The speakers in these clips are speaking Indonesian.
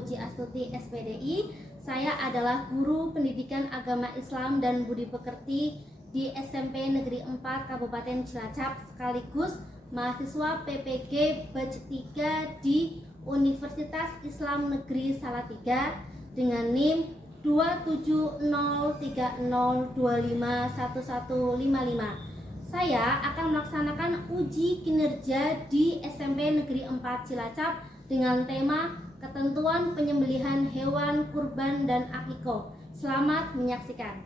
Puji Astuti SPDI. Saya adalah guru pendidikan agama Islam dan budi pekerti di SMP Negeri 4 Kabupaten Cilacap, sekaligus mahasiswa PPG Batch 3 di Universitas Islam Negeri Salatiga dengan NIM 27030251155. Saya akan melaksanakan uji kinerja di SMP Negeri 4 Cilacap dengan tema ketentuan penyembelihan hewan kurban dan akikoh. Selamat menyaksikan.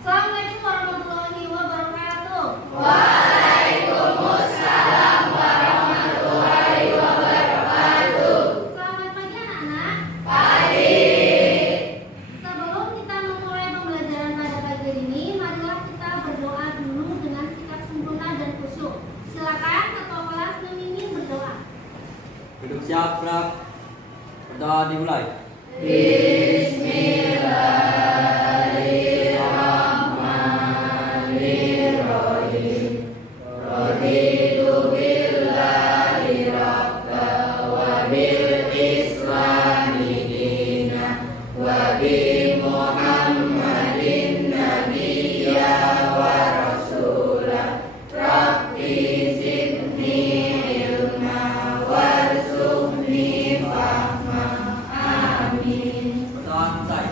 Assalamualaikum warahmatullahi wabarakatuh. Waalaikumsalam warahmatullahi wabarakatuh. Selamat pagi anak-anak. Pagi. Sebelum kita memulai pembelajaran pada pagi ini, marilah kita berdoa dulu dengan sikap sempurna dan khusyuk. Silakan ketua kelas memimpin berdoa. Duduk siap, Raf. Berdoa dimulai. Bismillahirrahmanirrahim. Raditu billahi rabba wa bil islami dina wa bi Muhammadin nabiyya wa rasulah. Rabbi zidni ilma warzuqni fahma. Amin. Berdoa selesai.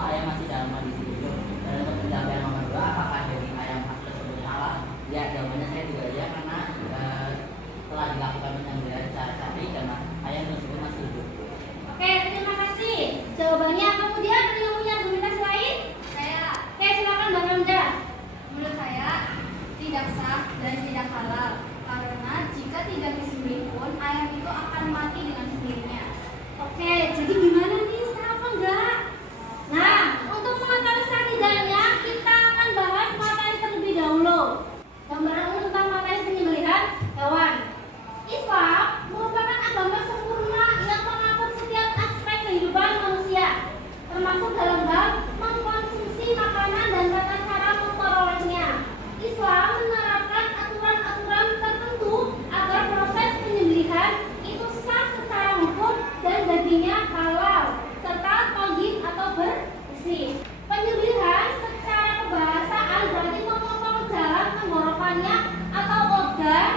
ayam masih dalam kondisi hidup. Dan untuk penjawab yang nomor 2, apakah daging ayam tersebut halal? Ya, jawabannya saya juga ya, karena telah dilakukan penyembelihan secara syar'i dan ayam tersebut masih hidup. Oke, terima kasih jawabannya. Kemudian ada yang punya argumentasi lain? Saya, Oke, silakan Bang Hamda. menurut saya tidak sah dan tidak halal karena jika tidak disembelih pun ayam itu akan mati dengan sendirinya. Oke, jadi gimana nih, sah apa enggak? Nah, untuk mengetahui sah tidaknya, kita akan bahas materi terlebih dahulu. Gambaran umum tentang materi penyembelihan hewan. Islam merupakan agama sempurna yang mengatur setiap aspek kehidupan manusia, termasuk dalam hal mengkonsumsi makanan dan tata cara memperolehnya. Islam menerapkan aturan-aturan tertentu agar proses penyembelihan itu sah secara hukum dan dagingnya halal serta thayyib atau bersih. Penyembelihan secara kebahasaan berarti memotong jalan tenggorokannya atau organ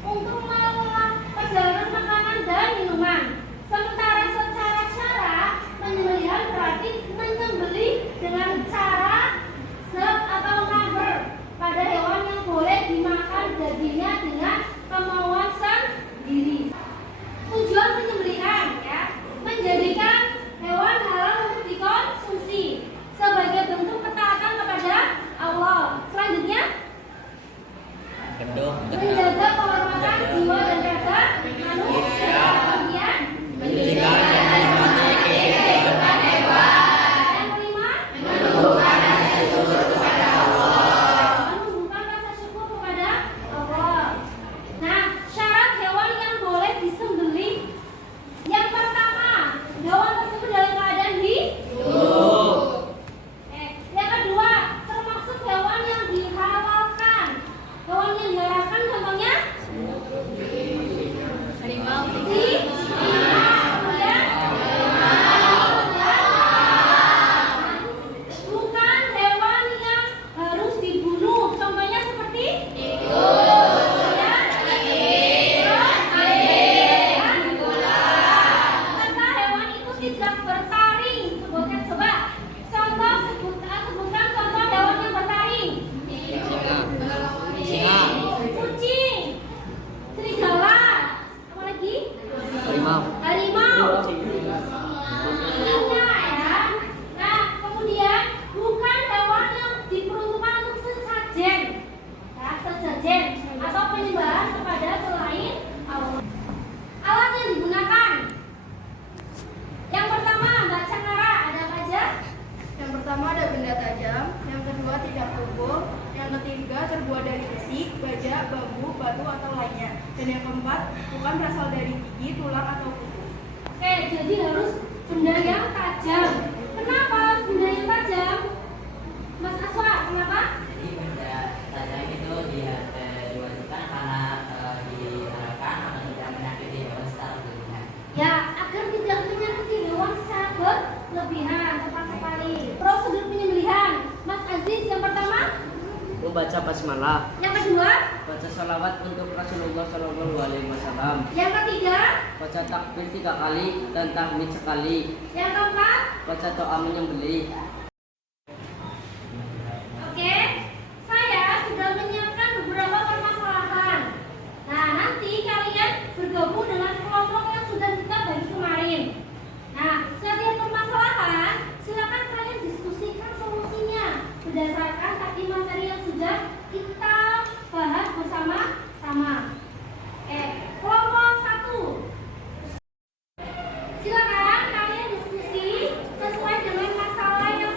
untuk mengolah perjalanan makanan dan minuman. Sementara secara syara, penyembelihan berarti menyembelih dengan cara zab atau nahar pada hewan yang boleh dimakan dagingnya dengan kemauan sendiri. Tujuan penyembelihan ya, menjadikan hewan halal untuk dikonsumsi sebagai bentuk ketaatan kepada Allah. Selanjutnya, menjaga kehormatan jiwa dan raga manusia. Kemudian, Menjaga kehidupan hewan. yang kelima, Menumbuhkan rasa syukur kepada Allah. menumbuhkan rasa syukur kepada Allah. Nah, syarat hewan yang boleh disembelih. Yang pertama, hewan tersebut dalam keadaan hidup. Yang kedua, termasuk hewan yang dihalalkan. Hewan yang dihalalkan contohnya Harimau. kemudian bukan hewan yang harus dibunuh. Contohnya seperti serta hewan itu tidak bertaring. Sebutkan coba. Sebutkan contoh hewan yang bertaring. Kucing, serigala, apa lagi? Harimau. Singa ya. Nah, kemudian bukan hewan yang diperuntukkan untuk sesajen, ya, sesajen atau penyembahan kepada selain Allah. Alat yang digunakan. Yang pertama, Mbak Canara, ada apa aja? Yang pertama ada benda tajam, yang kedua tidak tubuh, yang ketiga terbuat dari besi, baja, bambu, batu atau lainnya, dan yang keempat bukan berasal dari gigi, tulang atau kuku. Oke, jadi harus benda yang tajam. Kenapa harus benda yang tajam? Mas Aswa, kenapa? Jadi benda tajam itu diwajibkan karena diharapkan akan tidak menyakiti hewan secara berlebihan. Ya, agar tidak menyakiti hewan secara berlebihan. Tepat sekali. Prosedur penyembelihan, Mas Aziz, yang pertama. Membaca basmalah. Yang kedua. Baca salawat untuk Rasulullah SAW. Yang ketiga. Baca takbir 3 kali dan tahmid sekali. Yang keempat. Baca doa menyembelih. Oke, saya sudah menyiapkan beberapa permasalahan. Nah, nanti kalian bergabung dengan kelompok yang sudah kita bagi kemarin. Nah, setiap permasalahan silakan kalian diskusikan solusinya berdasarkan tadi materi yang sudah kita bahas bersama-sama. Kelompok 1. Silakan kalian diskusi sesuai dengan masalah yang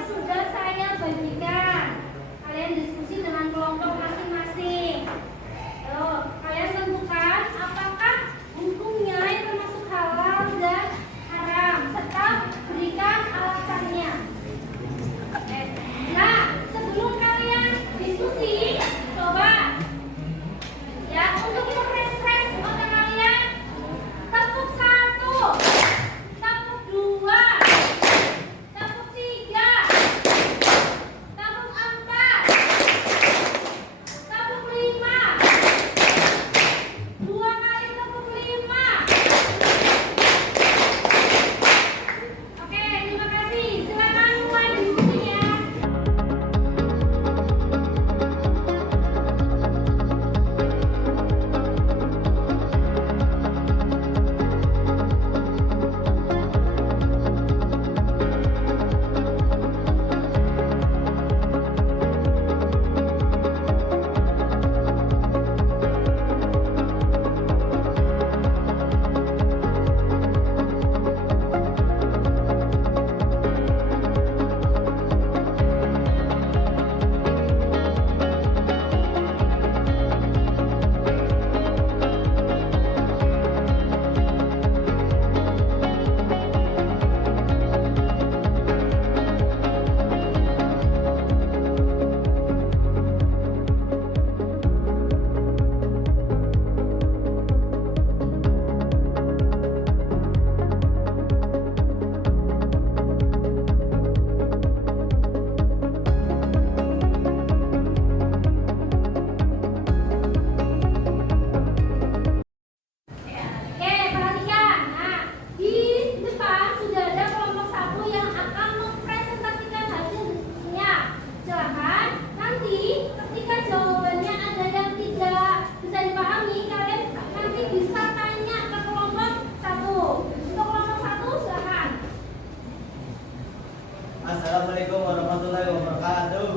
Assalamualaikum warahmatullahi wabarakatuh.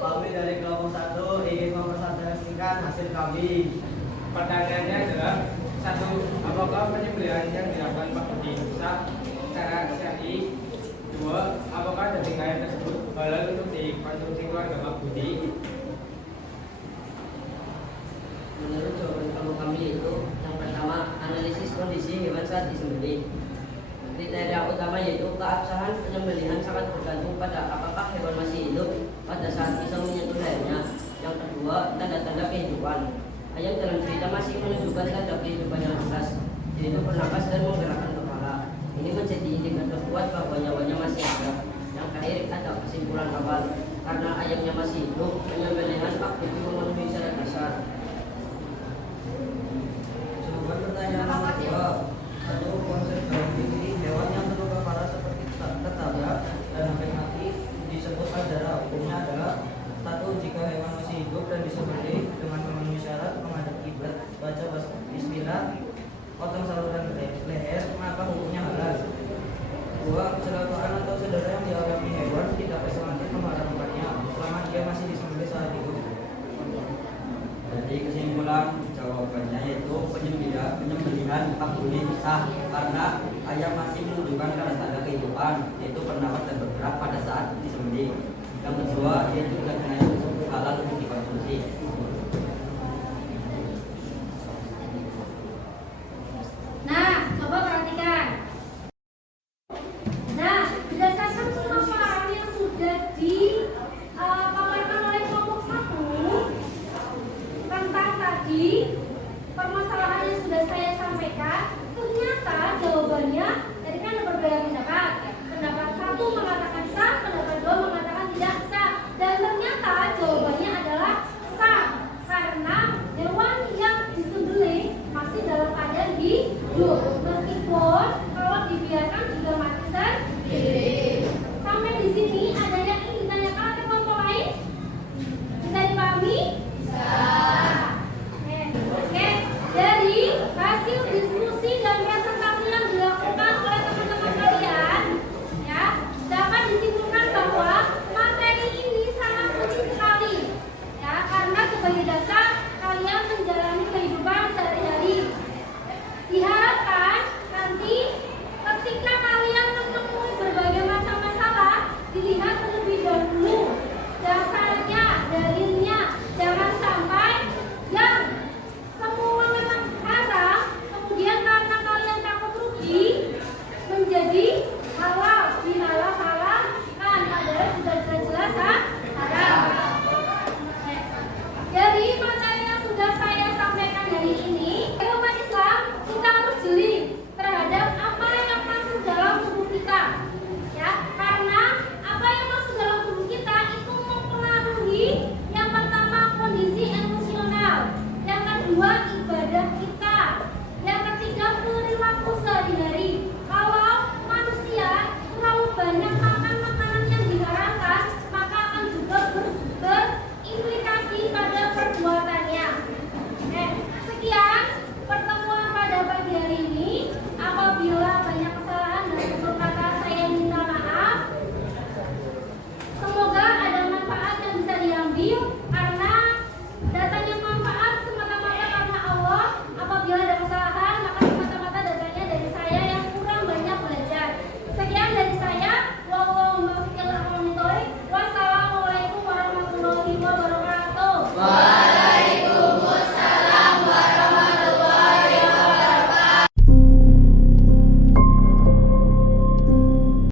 Kami dari kelompok 1 ingin mempresentasikan hasil kami. Pertanyaannya adalah satu, apakah penyembelihan yang dilakukan Pak Budi sah secara syar'i? Dua, apakah daging ayam tersebut halal untuk dikonsumsi keluarga Pak Budi? Menurut jawaban kelompok kami yaitu yang pertama, analisis kondisi hewan saat disembelih. Kriteria utama yaitu keabsahan penyembelihan sangat bergantung pada apakah hewan masih hidup pada saat bisa menyentuh lehernya. Yang kedua, tanda-tanda kehidupan. Ayam dalam cerita masih menunjukkan tanda kehidupan yang jelas, yaitu bernapas dan menggerakkan kepala. Ini menjadi indikator kuat bahwa nyawanya masih ada. Yang terakhir ada kesimpulan awal, karena ayamnya masih hidup, penyembelihan Pak Budi memenuhi syarat dasar. Jawaban pertanyaan nomor 2. Satu, konsep dalam diri hewan yang terluka parah seperti tertabrak dan hampir mati disebut adara. Hukumnya adalah satu, jika hewan masih hidup dan disembelih dengan memenuhi syarat menghadap kiblat, baca bismillah, potong saluran leher, maka hukumnya halal. Dua, kecelakaan atau cedera yang dialami hewan tidak perselangkit mengharamkannya selama dia masih disembelih saat hidup. Jadi kesimpulan jawabannya yaitu penyembelihan Pak Budi sah karena ayam masih menunjukkan tanda-tanda kehidupan, yaitu bernafas dan bergerak pada saat disembelih. Yang kedua yaitu daging